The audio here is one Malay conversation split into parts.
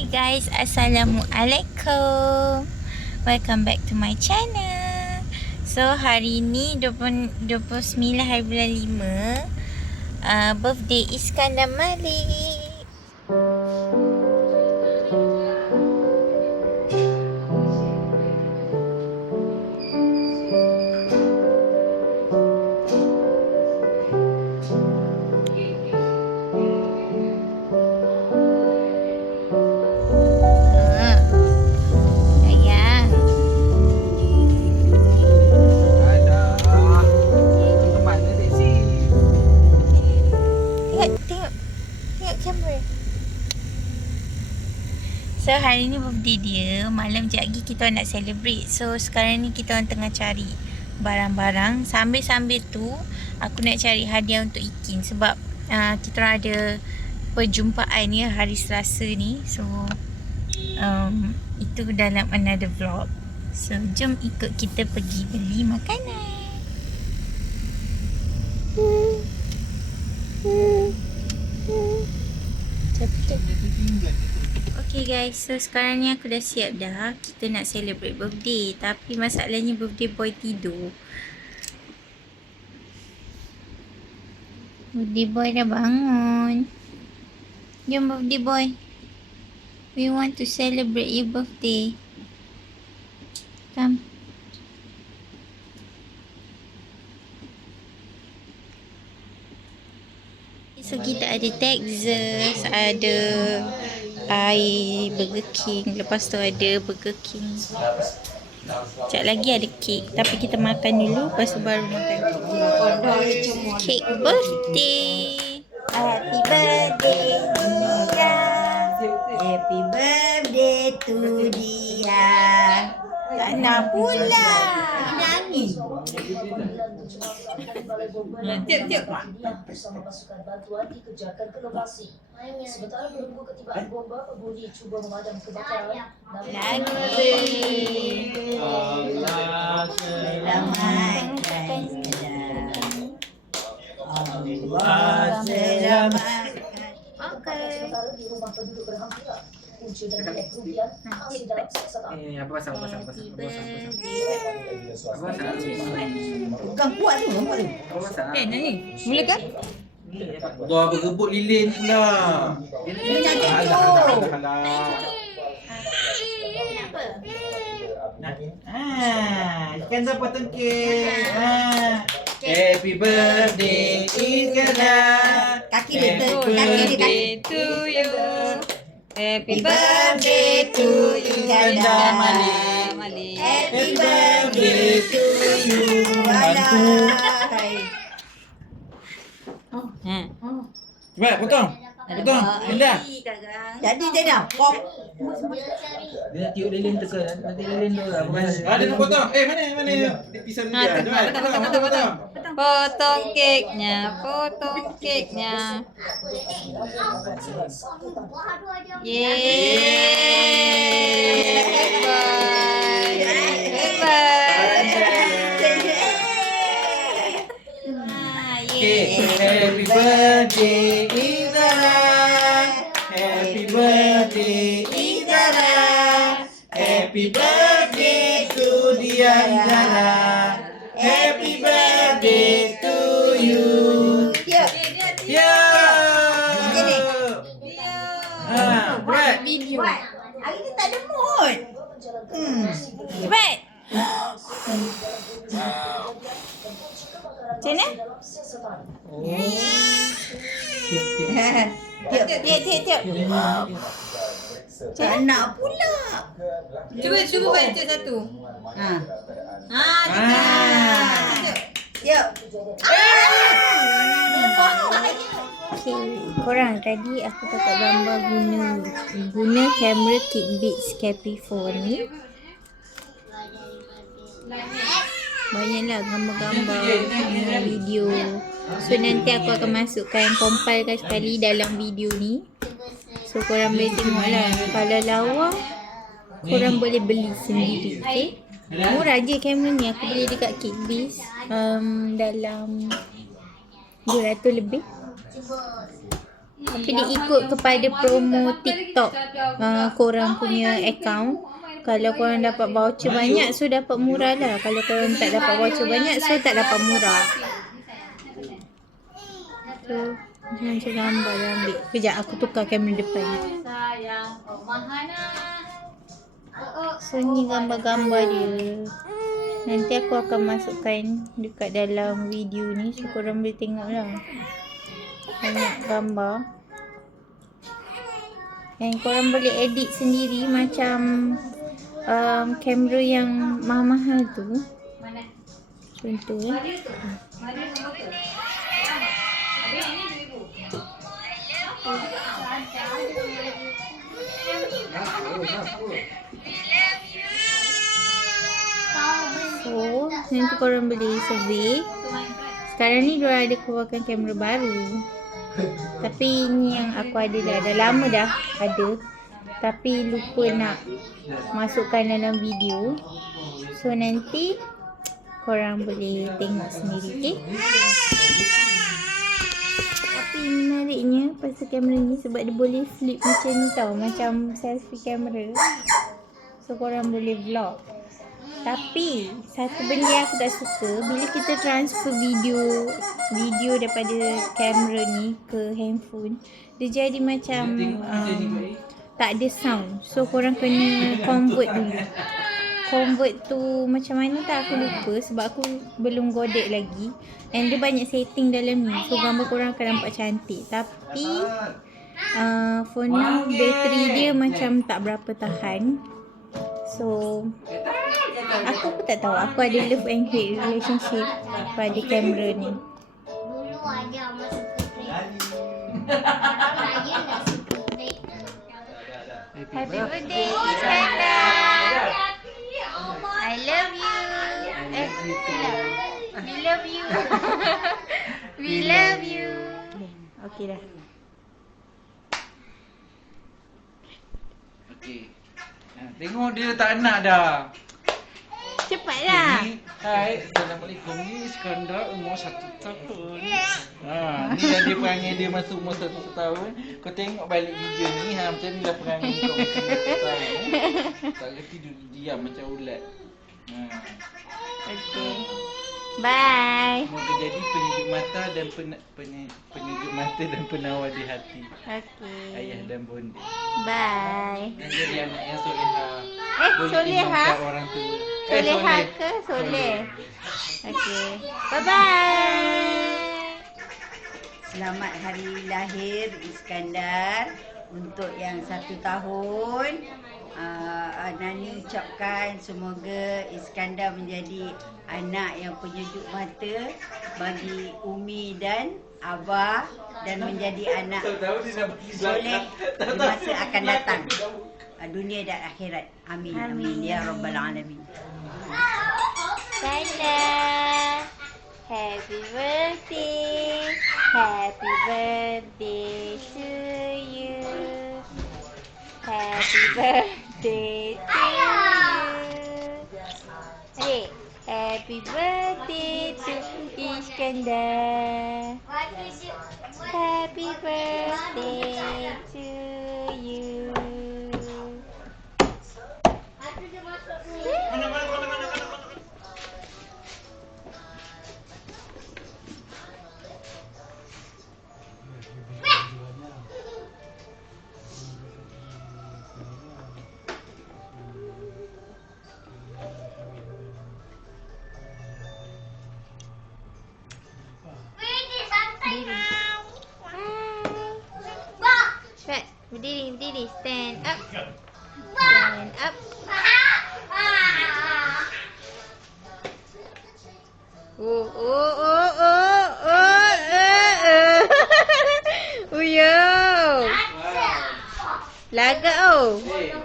Hi guys, Assalamualaikum. Welcome back to my channel. So hari ni 29 hari bulan 5, birthday Iskandar Malik. So hari ni birthday dia. Malam sekejap lagi kita nak celebrate. So sekarang ni kita orang tengah cari barang-barang. Sambil-sambil tu aku nak cari hadiah untuk Ikin. Sebab kita orang ada perjumpaan ya hari Selasa ni. So itu dalam another vlog. So jom ikut kita pergi beli makanan. Okay guys, so sekarang ni aku dah siap dah. Kita nak celebrate birthday. Tapi masalahnya birthday boy tidur. Birthday boy dah bangun. Jom birthday boy. We want to celebrate your birthday. Come. So kita ada Texas, ada air Burger King. Lepas tu ada Burger King. Sekejap lagi ada kek. Tapi kita makan dulu. Lepas tu baru makan kek. Kek birthday. Happy birthday Dia. Happy birthday to Dia. Tak nak pula. Nangis. Tiap-tiap. Bersama pasukan bantuan dikejarkan ke lokasi. Sementara menunggu ketibaan bomba, penghuni cuba memadam kebakaran. Sementara di rumah penduduk berhampiran. Punca dan nilai kerugian masih dalam siasatan. Apa pasal? Bukan kuat tu, bukan kuat tu. Ni. Mula kan? Tuan berebut lilin pula. Dia nak cucuk. Iskandar potong kek. Happy birthday Iskandar. Kaki dia, kaki. To you. Happy birthday to Iskandar Malik. Happy birthday to you. Cepat potong. Potong. Indah. Jadi dia dah pop. Dia nak tiup lilin tu ke? Nanti lilin tu lah. Dia nak potong. Mana? Dia pisau dia. Potong. Potong keknya. Yeay. Happy birthday Izzara. Happy birthday Izzara. Happy birthday to Dia Izzara. Happy birthday to you. Dia. Ya. Buat Video. Hari ni tak ada mood. Cepat. Macam mana? Tiap. Tak nak pula. Cuba baca satu. Tiap. Okay, korang tadi aku dapat gambar guna kamera Kikbeats Capricorn ni. Banyaklah gambar-gambar, video. So nanti aku akan masukkan, compilekan sekali dalam video ni. So korang boleh tengok lah. Kalau lawa, korang boleh beli sendiri. Okay? Murah je kamera ni. Aku beli dekat Kikbeats dalam 200 lebih. Tapi dia ikut kepada promo TikTok korang punya account. Kalau korang dapat voucher banyak, so dapat murah lah. Kalau korang tak dapat voucher banyak, so tak dapat murah. So, macam gambar dah ambil. Kejap, aku tukar kamera depan. So, ni gambar-gambar dia. Nanti aku akan masukkan dekat dalam video ni. So, korang boleh tengok lah. Banyak gambar. Dan korang boleh edit sendiri macam kamera yang mahal-mahal tu. Contoh So, nanti korang boleh survey. Sekarang ni diorang ada keluarkan kamera baru. Tapi ni yang aku ada dah lama dah ada. Tapi lupa nak masukkan dalam video. So nanti korang boleh tengok sendiri, okay? Tapi menariknya pasal kamera ni sebab dia boleh flip macam ni tau. Macam selfie kamera. So korang boleh vlog. Tapi satu benda yang aku tak suka, bila kita transfer video daripada kamera ni ke handphone, dia jadi macam tak ada sound. So korang kena convert dulu. Convert tu macam mana tak aku lupa sebab aku belum godek lagi. And dia banyak setting dalam ni. So gambar korang akan nampak cantik. Tapi for now bateri dia macam tak berapa tahan. So aku pun tak tahu. Aku ada love and hate relationship pada kamera ni. Dulu aja masuk ke break. Sekarang Raya tak suka break. Happy birthday, Iskandar. I love you. We love you. We love you. Okay dah. Okey. Tengok dia tak nak dah. Cepatlah. Hai, Assalamualaikum. Ni Iskandar umur 1 tahun. Ni dah dia perangai dia masuk umur 1 tahun. Kau tengok balik video ni, macam ni lah perangai kau masuk 1 tahun. Tak kerti duduk diam macam ulat. Okay. Bye. Semoga jadi penyejuk mata dan penyejuk mata dan penawar di hati. Okay. Ayah dan bonda. Bye. Dan jadi anak yang solehah. Boleh solehah? imamkan orang tua. Solehah ke soleh? Okay. Bye-bye. Selamat hari lahir Iskandar. Untuk yang 1 tahun, Nani ucapkan semoga Iskandar menjadi anak yang penyejuk mata bagi Umi dan Abah dan menjadi anak soleh di masa akan datang, dunia dan akhirat. Amin. Amin ya rabbal alamin. Iskandar, happy birthday. Happy birthday to you. Happy birthday to you. Adik, happy birthday to Iskandar. Happy birthday to you. Shred, berdiri, stand up. Stand up. Uyo. Lagak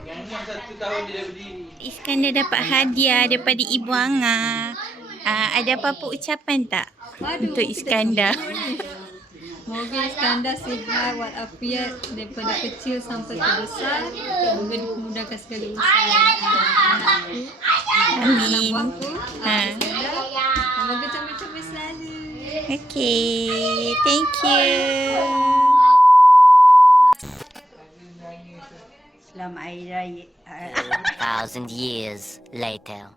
Yang 1 tahun dia dah berdiri. Iskandar dapat hadiah daripada Ibu Anga. Ada apa-apa ucapan tak untuk Iskandar? Semoga Iskandar sihat walafiat daripada kecil sampai ke besar. Semoga dipermudahkan segala usaha. Amin. Semoga comel-comel selalu. Okay, thank you. hari raya 2,000 years later.